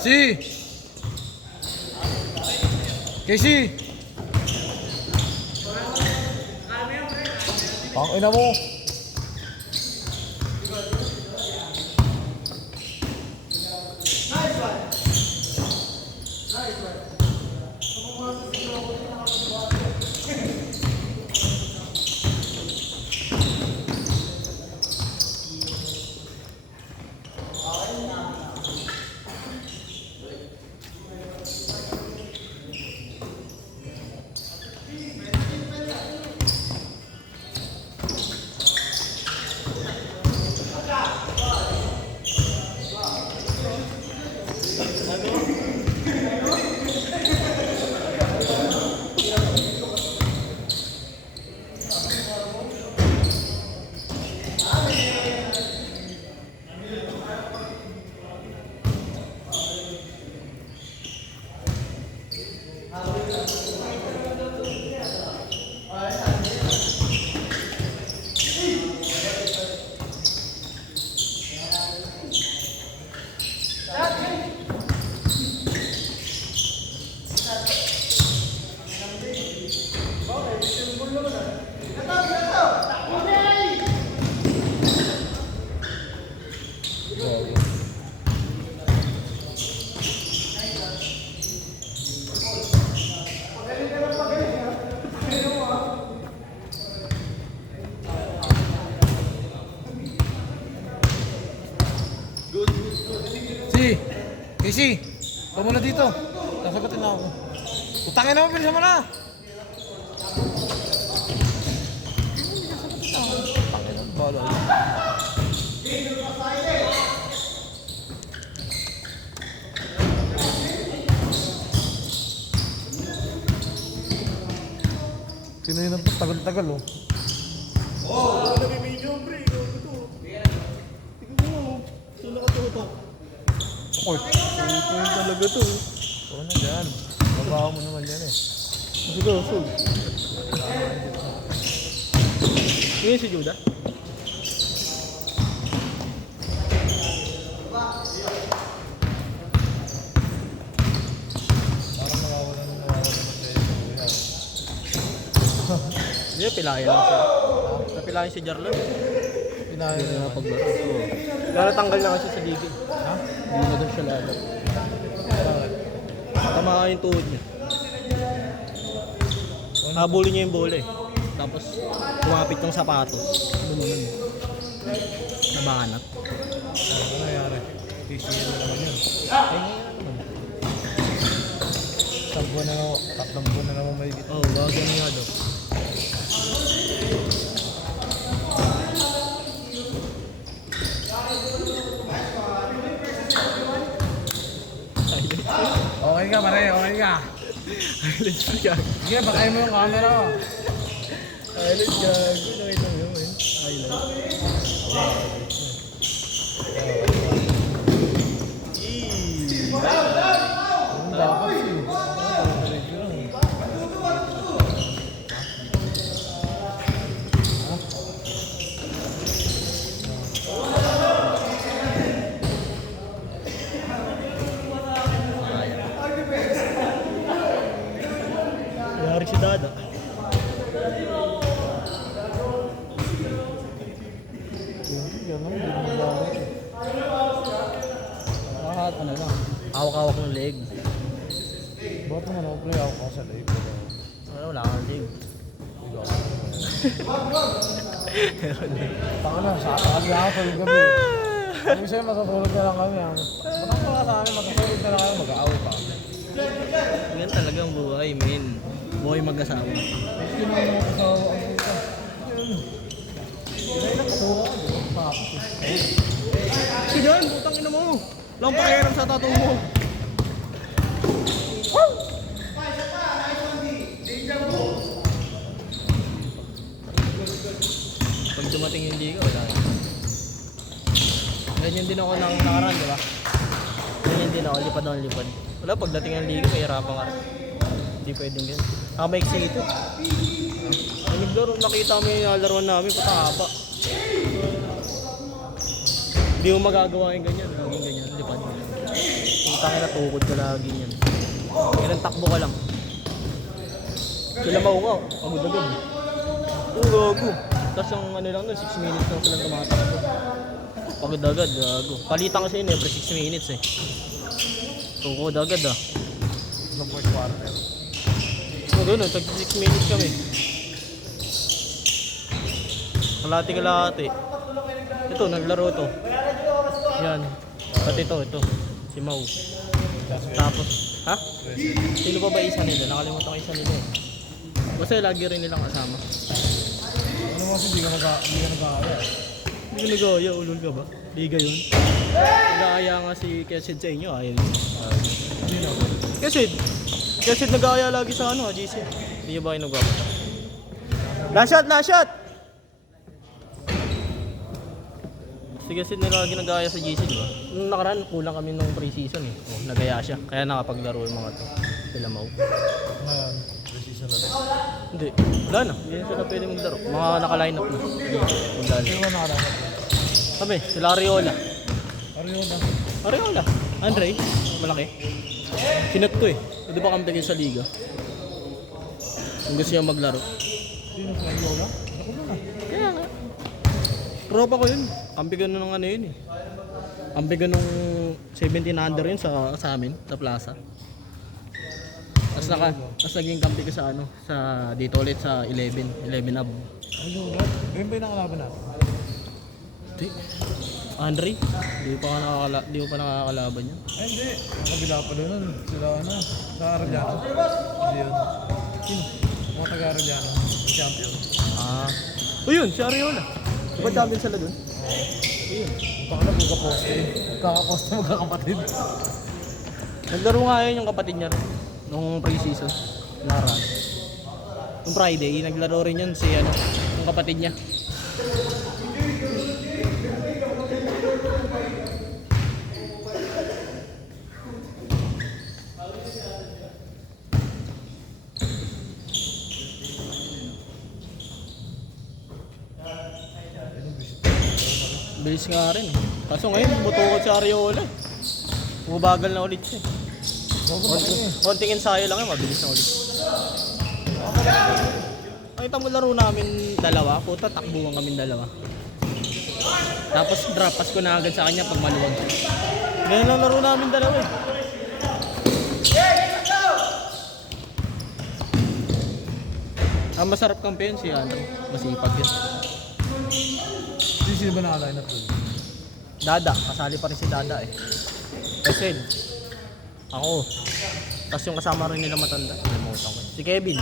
Si Casey. Ang ina mo. Casey, ikaw muna dito. Sasagutin na ako. Utangin naman, bilisan mo na. Utangin naman, bala. Sino yun ang tagal-tagal, oh? Oh, nabibidyo, pre. Tignan mo. Sino nakatutok? Support. Ito yung talaga to. Oo na dyan. Babaho mo naman yan eh. Sige, sul. Ngayon si Judah? Parang nawawalan ng kayo. Hindi, pilayan lang siya. Napilayan si Jarlon. Pinahin na naman. Paglaro. Lalatanggal na kasi sa ligid. Ha? Hindi na daw siya lalo. Tamaan yung tuhod niya. Habulin niya yung bola eh. Tapos kumapit yung sapatos. Bumunan. Nabanat. Ano nangyari? TCL na naman yun. Ay, ngayon naman. Isang buwan na naman, tatlong buwan na naman may gito. Oo, bago niya daw. Okay ka pare, okay ka. Highlights ka. Sige, bakay mo yung camera. Highlights gago. Nakita mo yun. Highlights. Ang dapat eh. Nangyari si Dada. Yan lang, hindi mo bakit. Lahat ano lang. Hawak-hawak ng leg. Bakit naman ako play ako sa live? Wala kang leg. Taka na, sa akin ako sa gabi. Kami sa'yo, matutulog na lang kami. Matang mga sa amin, matutulog na lang kami, mag-aaway pa. Yan talaga ang buhay, men. Buhay mag-asawa. Hindi naman mga kasawa ang puta. Hindi na kasura ka, di ba? Tapos eh. Sige yan, putang ina mo. Lang pakiram sa tattoo mo. Pag dumating yung liga, wala. Ganyan din ako nang nakaraan, di ba? Ganyan din ako, lipad ng lipad. Wala, pagdating ng liga, may hirapan ka. Hindi pwedeng ganyan. Maiksi ito. Naglaro, nakita mo yung laruan namin, patahaba. Hindi mo magagawa yung ganyan. Laging ganyan, lipad. Kung tangin na tukod ka lagi yan. Kailan takbo ka lang. Sila maungaw, agad-agad. Oo, gago. Tapos yung ano lang nun, 6 minutes lang silang tumatakbo. Agad-agad, gago. Palitan kasi yun every 6 minutes eh. Tukod agad ah. Sa fourth quarter. So gano'n, tag 6 minutes kami. Kalahati-kalahati. Ito, naglaro to. Yan. Pati ito. Si Mau. Tapos, ha? Sino pa ba isa nila? Nakalimutan ko isa nila eh. Basta lagi rin nilang kasama. Ano mo kasi hindi ka nag-aaya? Hindi ka nag-aaya, ulol ka ba? Liga yun. Nag-aaya nga si Kesid sa inyo, ayaw yun. Sino? Kesid nag-aaya lagi sa ano, GC. Hindi nyo ba kayo nagwapa? Last shot! Si Kesid lagi nag-aaya sa GC, di ba? Nung nakaraan, kulang kami nung pre-season eh. Oh, nag-aaya siya. Kaya nakapaglaro yung mga to. Sila Mau. Ngayon, precision na rin. Hindi. Wala na. Hindi na sila pwede maglaro. Mga naka-line up na. Magdala. Sino ba nakalala? Kami, sila Ariola. Ariola. Andre, malaki. Sinat ko eh. Pwede ba kampi kayo sa liga? Kung gusto niya maglaro. Sino sa Ariola? Ako na. Kaya nga. Tropa ko yun. Kampi ko nung ano yun eh. Kampi ko nung 17 under yun sa amin, sa plaza. Tapos naging kampi ko sa ano, sa dito ulit sa 11 Ab. Ariola? Ganyan ba yung nakalaban natin? Hindi. Andre, di ko pa nakakalaban yun. Ay hindi. Kabila pa doon nun. Sila ano? Sa Arellano. Hindi yun. Sino? Mga taga-Arellano. Yung champion. O yun, si Ariola. Di ba champion sila dun? Ayun. Baka na magkaposte. Magkakapatid. Naglaro nga yun yung kapatid niya rin. Nung pre-season. Nakaraan. Nung Friday, naglaro rin yun si ano, yung kapatid niya. Bilis nga rin. Kaso ngayon, butukod si Ariola. Bumabagal na ulit siya. Konting ensayo lang yun, mabilis na ulit. Nakita mo laro namin dalawa, puta takbuhan kami dalawa. Tapos drop pass ko na agad sa kanya pag maluwag. Ngayon lang laro namin dalawa eh. Ang masarap kampiyon si ano, masipag yun. Sino ba nakaline up doon? Dada, kasali pa rin si Dada eh. Kesed. Ako. Tapos yung kasama rin nila matanda. Nalimutan ko. Si Kevin.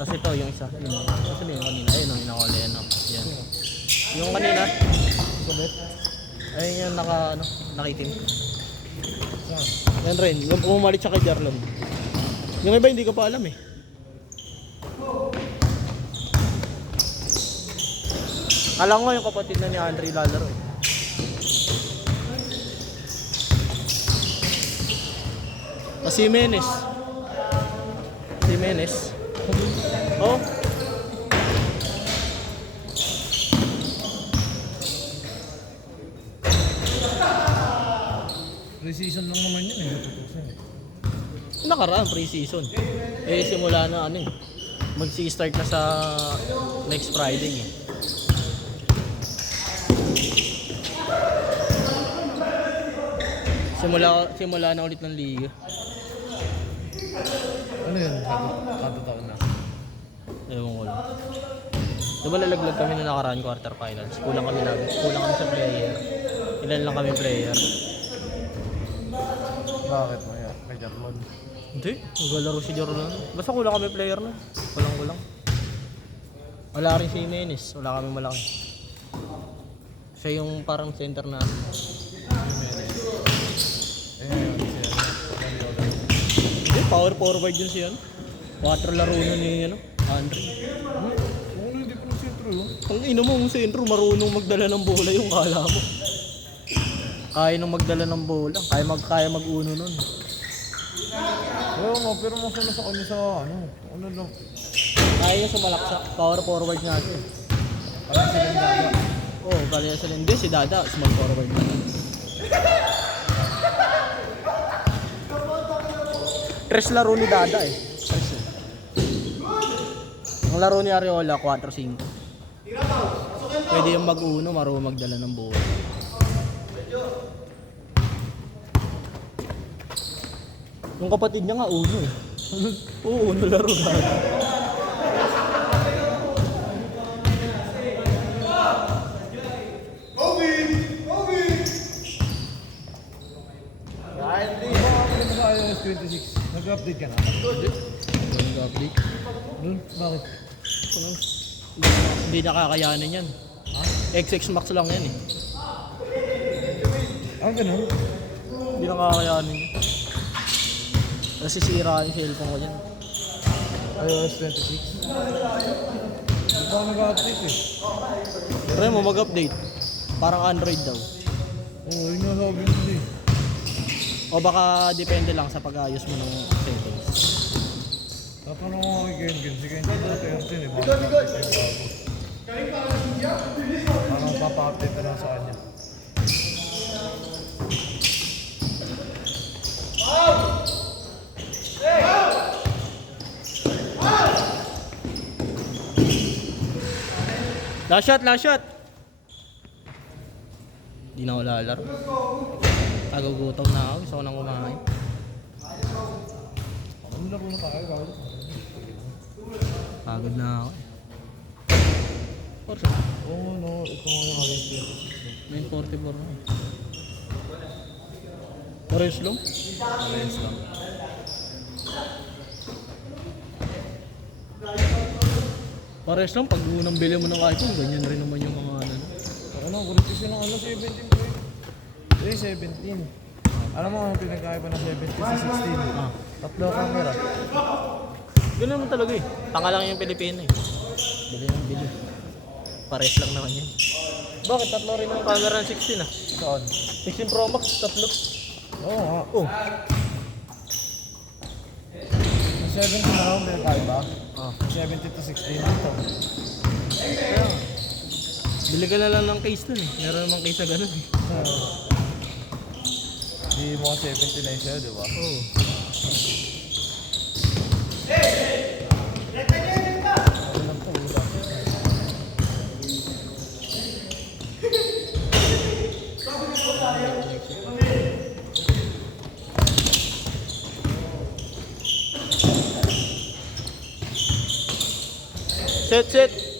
Tapos ito yung isa. Yun. Tapos yung kanina. Ayun ang inakuli. Yan. Yung kanina. Sulit? Ayun yung nakitim. Saan? Yan rin. Yung umalit siya kay Jarlon. Yung iba hindi ko pa alam eh. Alam ko yung kapatid na ni Andre lalaro eh. Si Menes. Oh. Pre-season lang naman yun eh. Nakaraan pre-season. Eh simula na ano eh. Magsi-start na sa next Friday eh. Simula na ulit ng liga. Ano yun? Kada taon na. Ewan ko lang. Diba lalaglag kami na nakaraan quarterfinals? Kulang kami sa player. Ilan lang kami player? Bakit mo yan? Kay Jarlon. Hindi, maglalaro si Jordan. Basta kulang kami player na. Kulang. Wala rin si Jimenez. Wala kami malaki. Siya yung parang center na. Hindi, power forward yun siya. 4 laro na ni Andre. Hindi pa ng sentro yun. Ang ina mo, ang sentro, marunong magdala ng bola yung kala mo. Kaya nang magdala ng bola. Kaya mag-uno nun. Oo nga, pero masama sa kanya sa ano lang. Kaya niya sumalaksak. Power forward nga siya. Parang silang daga. Oh, kaya sila hindi. Si Dada, small forward na. Tres laro ni Dada eh. Tres eh. Ang laro ni Ariola, 4-5. Pwede yung mag-uno, marunong magdala ng buhay. Yung kapatid niya nga, uno eh. Oo, uno laro gano'n. Sa iOS 26, nag-update ka na? Nag-update. Bakit? Hindi nakakayanin yan. XX Max lang yan eh. Ganun? Hindi nakakayanin yan. Nasisira yung cellphone ko yan. iOS 26? Hindi pa ako nag-update eh. Try mo mag-update. Parang Android daw. Oo, yun nga sabi nila eh. O baka depende lang sa pag-ayos mo ng settings. Tatanong ako kay Ken. Si Ken na 13 eh. Bakit update yung bago? Parang papa-update na lang sa kanya. Last shot, last shot! Hindi na ako lalaro. Tagugutom na ako. Gusto ko nang kumain. Ano na po na tayo? Pagod na ako. Oo, no. Ito nga yung iOS 26. 944 na eh. Parehas lang? Ayos lang. Parehas lang. Pag unang bili mo ng iPhone, ganyan rin naman yung mga ano. Ano, kuritis yun ng 17 po eh. 17. Alam mo ang pinagkaiba ng 17 sa 16? Ah. Tatlo camera. Ganun naman talaga eh. Tanga lang yung Pilipino eh. Bili ng bili. Parehas lang naman yan. Bakit? Tatlo rin ang camera ng 16 ah. Saan? 16 Pro Max, tatlo. Oo nga. Oh. Yung 17 na lang pinagkaiba. Ah. 17 to 16 dito. Kaya, bili ka na lang ng case dun eh. Meron namang case na ganun eh. Di mo 17 na siya, di ba? Oo. Ano lang to, wala. Set, set!